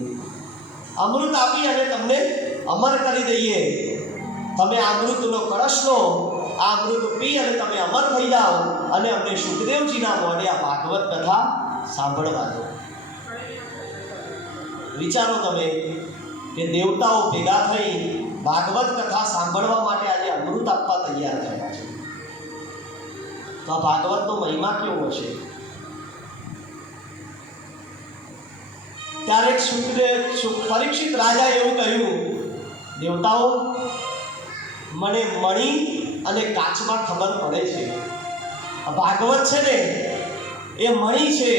અમૃત આપી અને તમને અમર કરી દઈએ. તમે આ અમૃતનો કળશ લો, આ અમૃત પી અને તમે અમર થઈ જાઓ અને અમને સુખદેવજીના મોઢે આ ભાગવત કથા સાંભળવા દો. વિચારો તમે કે દેવતાઓ ભેગા થઈ ભાગવત કથા સાંભળવા માટે આજે અમૃત આપવા તૈયાર થયા છે. તો આ ભાગવતનો મહિમા કેવો હશે? ત્યારે પરીક્ષિત રાજાએ એવું કહ્યું, દેવતાઓ, મને મણી અને કાચમાં ખબર પડે છે. આ ભાગવત છે ને એ મણી છે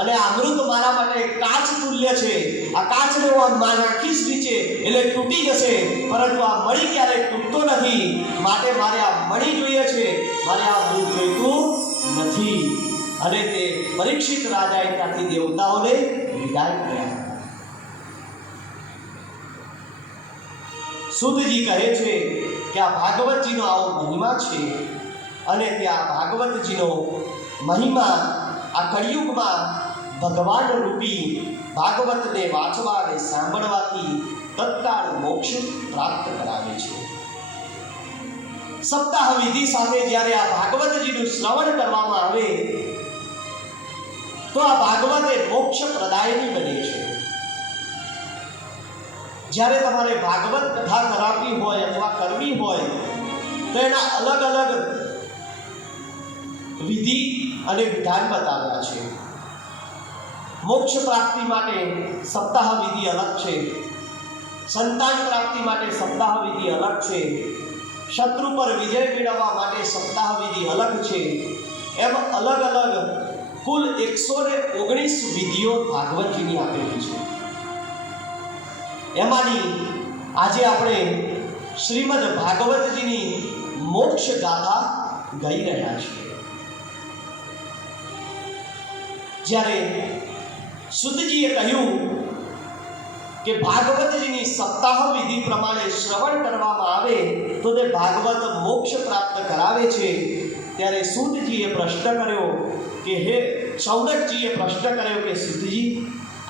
અને અમૃત મારા માટે કાચ તુલ્ય છે. આ કાચને હું નાખીશ નીચે એટલે તૂટી જશે, પરંતુ આ મણી ક્યારેય તૂટતો નથી. માટે મારે આ મણી જોઈએ છે, મારે આ અમૃત જોઈતું નથી. અને તે પરીક્ષિત રાજાએ ત્યાંથી દેવતાઓને વિદાય કર્યા. સુતજી કહે છે કે આ ભાગવતજીનો આવો મહિમા છે અને તે આ ભાગવતજીનો મહિમા આ કળિયુગમાં ભગવાન રૂપી ભાગવતને વાંચવા અને સાંભળવાથી તત્કાળ મોક્ષ પ્રાપ્ત કરાવે છે. સપ્તાહ વિધિ સાથે જ્યારે આ ભાગવતજીનું શ્રવણ કરવામાં આવે તો આ ભાગવત એ મોક્ષ પ્રદાયની બને છે. જ્યારે તમારે ભાગવત કથા કરાવવી હોય અથવા કરવી હોય તો એના અલગ અલગ વિધિ અને વિધાન બતાવ્યા છે. મોક્ષ પ્રાપ્તિ માટે સપ્તાહ વિધિ અલગ છે, સંતાન પ્રાપ્તિ માટે સપ્તાહ વિધિ અલગ છે, શત્રુ પર વિજય મેળવવા માટે સપ્તાહ વિધિ અલગ છે. એમ અલગ અલગ કુલ 119 વિધિઓ ભાગવતજીની આપેલી છે. એમાંની આજે આપણે શ્રીમદ ભાગવતજીની મોક્ષ ગાથા ગાઈ રહ્યા છીએ. જ્યારે સુતજીએ કહ્યું કે ભાગવતજીની સપ્તાહ વિધિ પ્રમાણે શ્રવણ કરવામાં આવે તો તે ભાગવત મોક્ષ પ્રાપ્ત કરાવે છે. ત્યારે સૂતજીએ પ્રશ્ન કર્યો કે હે શૌનકજીએ પ્રશ્ન કર્યો કે સૂતજી,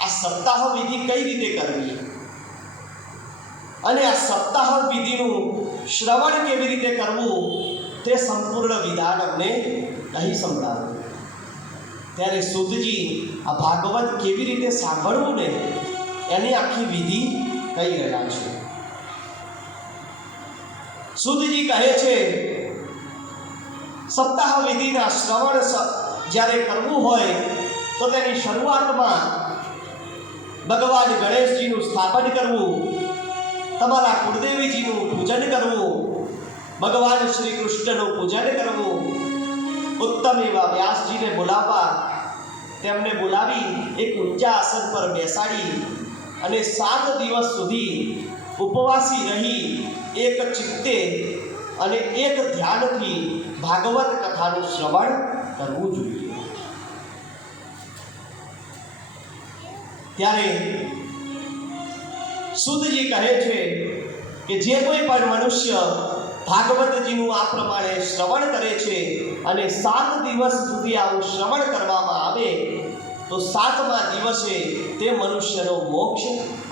આ સપ્તાહ વિધિ કઈ રીતે કરવી અને આ સપ્તાહ વિધિનું શ્રવણ કેવી રીતે કરવું તે સંપૂર્ણ વિધાન અમને કહી સંભળાવો. ત્યારે સૂતજી આ ભાગવત કેવી રીતે સાંભળવું ને એની આખી વિધિ કહી રહ્યા છે. સૂતજી કહે છે, સપ્તાહ વિધિના શ્રવણ જ્યારે કરવું હોય તો તેની શરૂઆતમાં ભગવાન ગણેશજીનું સ્થાપન કરવું, તમારા કુળદેવીજીનું પૂજન કરવું, ભગવાન શ્રી કૃષ્ણનું પૂજન કરવું, ઉત્તમ એવા વ્યાસજીને બોલાવવા, તેમને બોલાવી એક ઊંચા આસન પર બેસાડી અને 7 દિવસ સુધી ઉપવાસી રહી એક ચિત્તે અને એક ધ્યાનથી ભાગવત કથાનું શ્રવણ કરવું જોઈએ. ત્યારે સૂતજી કહે છે કે જે કોઈ પણ મનુષ્ય ભાગવતજીનું આ પ્રમાણે શ્રવણ કરે છે અને 7 દિવસ સુધી આવું શ્રવણ કરવામાં આવે તો 7મા દિવસે તે મનુષ્યનો મોક્ષ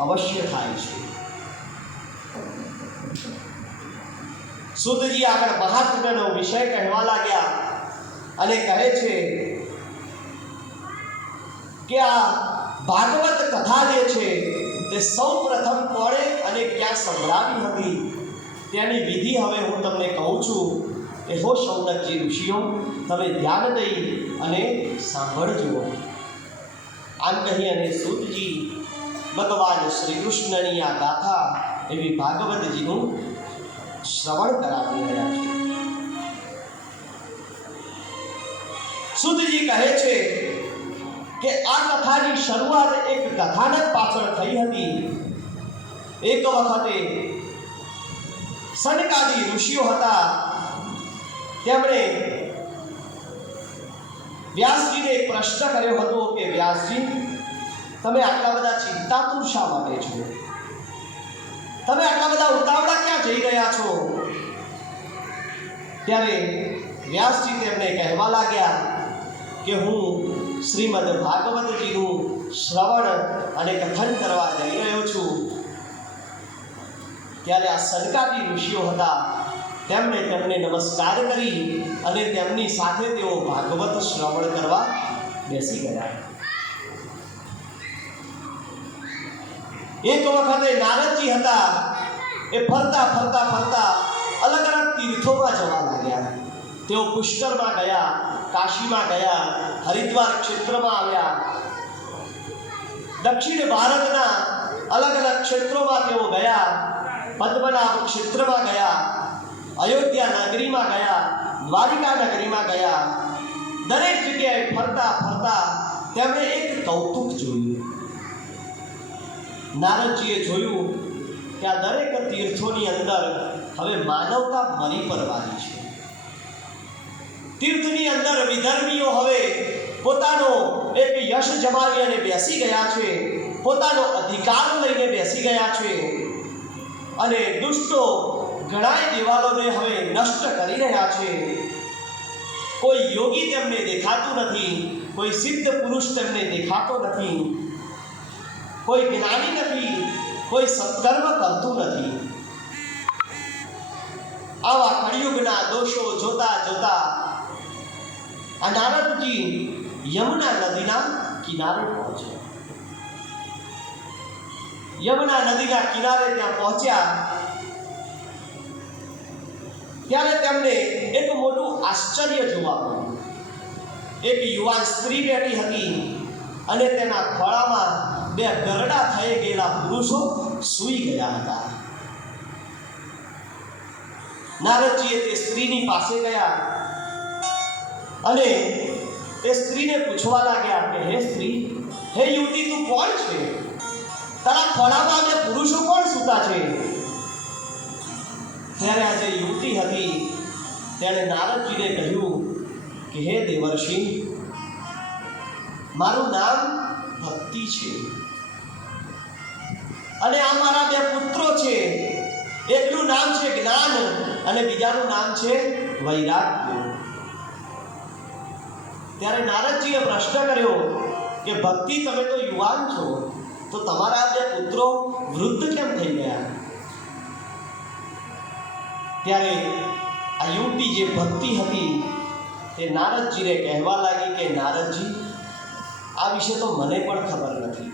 અવશ્ય થાય છે. સૂતજી આગળ મહાત્મ્યનો વિષય કહેવા લાગ્યા અને કહે છે કે આ ભાગવત કથા જે છે તે સૌ પ્રથમ કોણે અને ક્યાં સંભળાવી હતી તેની વિધિ હવે હું તમને કહું છું કે હો શૌનકજી ઋષિઓ, તમે ધ્યાન દઈ અને સાંભળજો. આમ કહી અને સૂતજી ભગવાન શ્રી કૃષ્ણની આ ગાથા એવી ભાગવતજીનું શ્રવણ કરાવી રહ્યા છે. સૂતજી કહે છે કે આ કથાની શરૂઆત એક કથાનક પાછળ થઈ હતી. એક વખતે સનકાદી ઋષિઓ હતા, તેમણે વ્યાસજીને એક પ્રશ્ન કર્યો હતો કે વ્યાસજી, તમે આટલા બધા ચિંતાતુર શા માટે છો? તમે આટલા બધા ઉતાવળા ક્યાં જઈ રહ્યા છો? ત્યારે વ્યાસજી તેમને કહેવા લાગ્યા કે હું શ્રીમદ ભાગવતજીનું શ્રવણ અને કથન કરવા જઈ રહ્યો છું. ત્યારે આ સનકાદી ઋષિઓ હતા, તેમણે તેમને નમસ્કાર કરી અને તેમની સાથે તેઓ ભાગવત શ્રવણ કરવા બેસી ગયા. એક વખતે નારદજી હતા, એ ફરતા ફરતા ફરતા અલગ અલગ તીર્થોમાં જવા લાગ્યા. તેઓ પુષ્કરમાં ગયા, કાશીમાં ગયા, હરિદ્વાર ક્ષેત્રમાં આવ્યા, દક્ષિણ ભારતના અલગ અલગ ક્ષેત્રોમાં તેઓ ગયા, પદ્મનાભ ક્ષેત્રમાં ગયા, અયોધ્યા નગરીમાં ગયા, દ્વારિકા નગરીમાં ગયા. દરેક જગ્યાએ ફરતા ફરતા તેમણે એક કૌતુક જોયું. નારદજીએ જોયું કે આ દરેક તીર્થોની અંદર હવે માનવતા મરી પડવાની છે. તીર્થની અંદર વિધર્મીઓ હવે પોતાનો એક યશ જમાવી અને બેસી ગયા છે, પોતાનો અધિકાર લઈને બેસી ગયા છે અને દુષ્ટો ઘણાય દિવાલોને હવે નષ્ટ કરી રહ્યા છે. કોઈ યોગી તેમને દેખાતું નથી, કોઈ સિદ્ધ પુરુષ તેમને દેખાતો નથી, કોઈ જ્ઞાની નથી, કોઈ સત્કર્મ કરતું નથી. આવા કળિયુગના દોષો જોતા જોતા આ નારદજી યમુના નદીના કિનારે પહોંચ્યા. યમુના નદીના કિનારે ત્યાં પહોંચ્યા ત્યારે તેમને એક મોટું આશ્ચર્ય જોવા મળ્યું. એક યુવાન સ્ત્રી બેઠી હતી અને તેના ખોળામાં 2 ગરડા થઈ ગયેલા પુરુષો સૂઈ ગયા હતા. નારદજીએ તે સ્ત્રીની પાસે ગયા અને તે સ્ત્રીને પૂછવા લાગ્યા કે હે સ્ત્રી, હે યુવતી, તું કોણ છે? તારા ખોળામાં 2 પુરુષો કોણ સૂતા છે? ત્યારે આ જે યુવતી હતી તેણે નારદજીને કહ્યું કે હે દેવર્ષિ, મારું નામ ભક્તિ છે. અને આ મારા બે પુત્રો છે, એકનું નામ છે જ્ઞાન અને બીજાનું નામ છે વૈરાગ્ય. ત્યારે નારદજીએ પ્રશ્ન કર્યો કે ભક્તિ, તમે તો યુવાન છો, તો તમારા બે પુત્રો વૃદ્ધ કેમ થઈ ગયા? ત્યારે આ યુવતી જે ભક્તિ હતી તે નારદજીને કહેવા લાગી કે નારદજી, આ વિશે તો મને પણ ખબર નથી.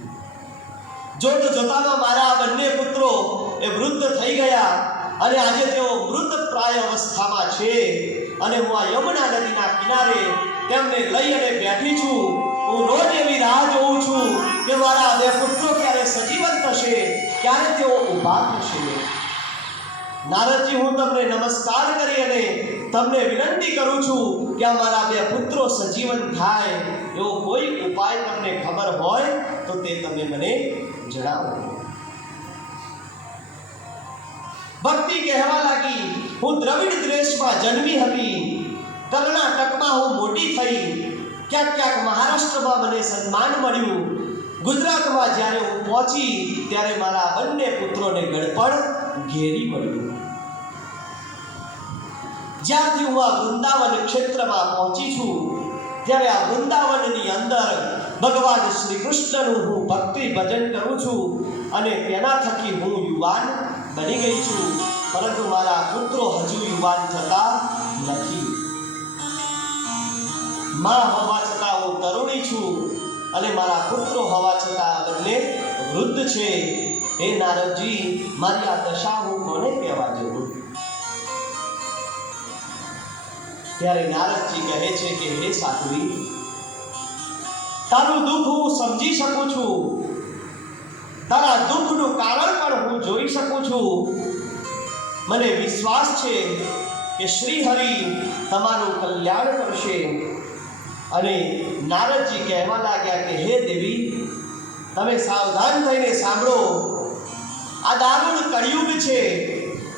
જોત જોતામાં મારા આ બંને પુત્રો એ વૃદ્ધ થઈ ગયા અને આજે તેઓ મૃત પ્રાય અવસ્થામાં છે અને હું આ યમુના નદીના કિનારે તેમને લઈ અને બેઠી છું. હું રોજ એવી રાહ જોઉં છું કે મારા બે પુત્રો ક્યારે સજીવન થશે, ક્યારે તેઓ ઊભા થશે. નારદજી, હું તમને નમસ્કાર કરી અને તમને વિનંતી કરું છું કે આ મારા બે પુત્રો સજીવન થાય એવો કોઈ ઉપાય તમને ખબર હોય તો તે તમે મને જણાવો. ભક્તિ કહેવા લાગી, હું દ્રવિડ દેશમાં જન્મી હતી, કર્ણાટકમાં હું મોટી થઈ, ક્યાંક ક્યાંક મહારાષ્ટ્રમાં મને સન્માન મળ્યું, ગુજરાતમાં જ્યારે હું પહોંચી ત્યારે મારા બંને પુત્રોને ગળપણ ઘેરી પડ્યું. જ્યારથી હું આ વૃંદાવન ક્ષેત્રમાં પહોંચી છું ત્યારે આ વૃંદાવનની અંદર ભગવાન શ્રી કૃષ્ણનું હું ભક્તિ ભજન કરું છું અને તેના થકી હું યુવાન બની ગઈ છું, પરંતુ મારા પુત્રો હજુ યુવાન થતા નથી. માં હોવા છતાં હું તરુણી છું અને મારા પુત્રો હોવા છતાં બંને વૃદ્ધ છે. હે નારદજી, મારી આ દશા હું કોને કહેવા જવું? ત્યારે નારદજી કહે છે કે હે સાધ્વી, તારું દુઃખ હું સમજી શકું છું, તારા દુઃખનું કારણ પણ હું જોઈ શકું છું. મને વિશ્વાસ છે કે શ્રી હરિ તમારું કલ્યાણ કરશે. અને નારદજી કહેવા લાગ્યા કે હે દેવી, તમે સાવધાન થઈને સાંભળો. આ દારૂણ કળિયુગ છે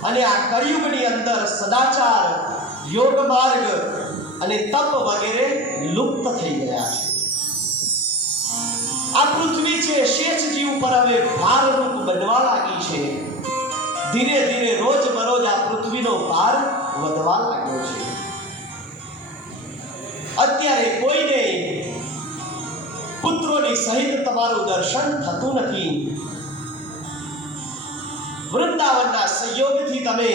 અને આ કળિયુગની અંદર સદાચાર, યોગ માર્ગ અને તપ વગેરે લુપ્ત થઈ ગયા છે. આ પૃથ્વી છે શેષ જીવ પર હવે ભારરૂપ બનવા લાગી છે. ધીરે ધીરે રોજ બરોજ આ પૃથ્વીનો ભાર વધવા લાગ્યો છે. અત્યારે કોઈને પુત્રોની સહિત તમારું દર્શન થતું નથી. વૃંદાવનના સંયોગથી તમે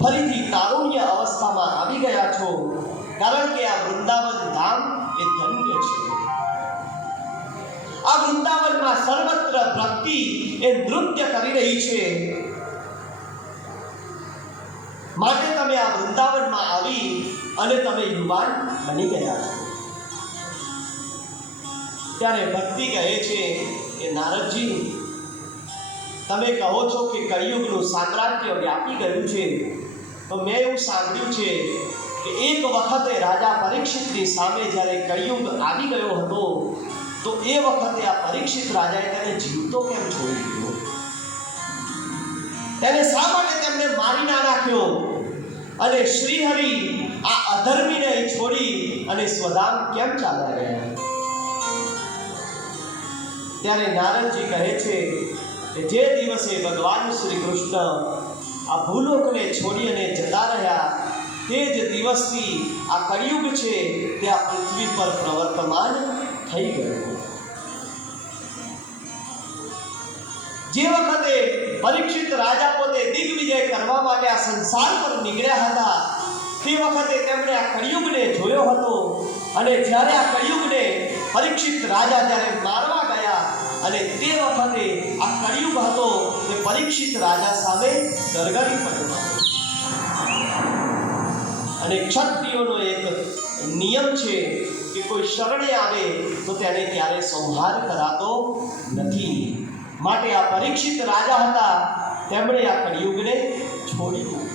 ફરીથી તારુણ્ય અવસ્થામાં આવી ગયા છો, કારણ કે આ વૃંદાવન ધામ એ ધન્ય છે. આ વૃંદાવનમાં સર્વત્ર ભક્તિ એ નૃત્ય કરી રહી છે. માટે તમે આ વૃંદાવનમાં આવી અને તમે યુવાન બની ગયા છો. ત્યારે ભક્તિ કહે છે કે નારદજી, તમે કહો છો કે કળિયુગનું સામ્રાજ્ય વ્યાપી ગયું છે, તો મેં એવું સાંભળ્યું છે કે એક વખતે રાજા પરીક્ષિતની સામે જ્યારે કળિયુગ આવી ગયો હતો તો એ વખતે આ પરીક્ષિત રાજાએ તેને જીવતો કેમ છોડી દીધો? તેને શા માટે તેમને મારી ના નાખ્યો અને શ્રી હરિ આ અધર્મીને છોડી અને સ્વધામ કેમ ચાલ્યા ગયા? ત્યારે નારદજી કહે છે કે જે દિવસે ભગવાન શ્રી કૃષ્ણ આ ભૂલોકને છોડી અને જતા રહ્યા તે જ દિવસથી આ કળિયુગ છે તે આ પૃથ્વી પર પ્રવર્તમાન થઈ ગયું. જે વખતે પરીક્ષિત રાજા પોતે દિગ્વિજય કરવા માટે આ સંસાર પર નીકળ્યા હતા તે વખતે તેમણે આ કળિયુગને જોયો હતો અને જ્યારે આ કળિયુગને પરીક્ષિત રાજા જ્યારે મારવા ગયા અને તે વખતે આ કળિયુગ હતો તે પરીક્ષિત રાજા સામે ગરગરી પડ્યો. અને ક્ષત્રિયોનો એક નિયમ છે કે કોઈ શરણે આવે તો તેને ત્યારે સંહાર કરાતો નથી. માટે આ પરીક્ષિત રાજા હતા તેમણે આ કળિયુગને છોડ્યું.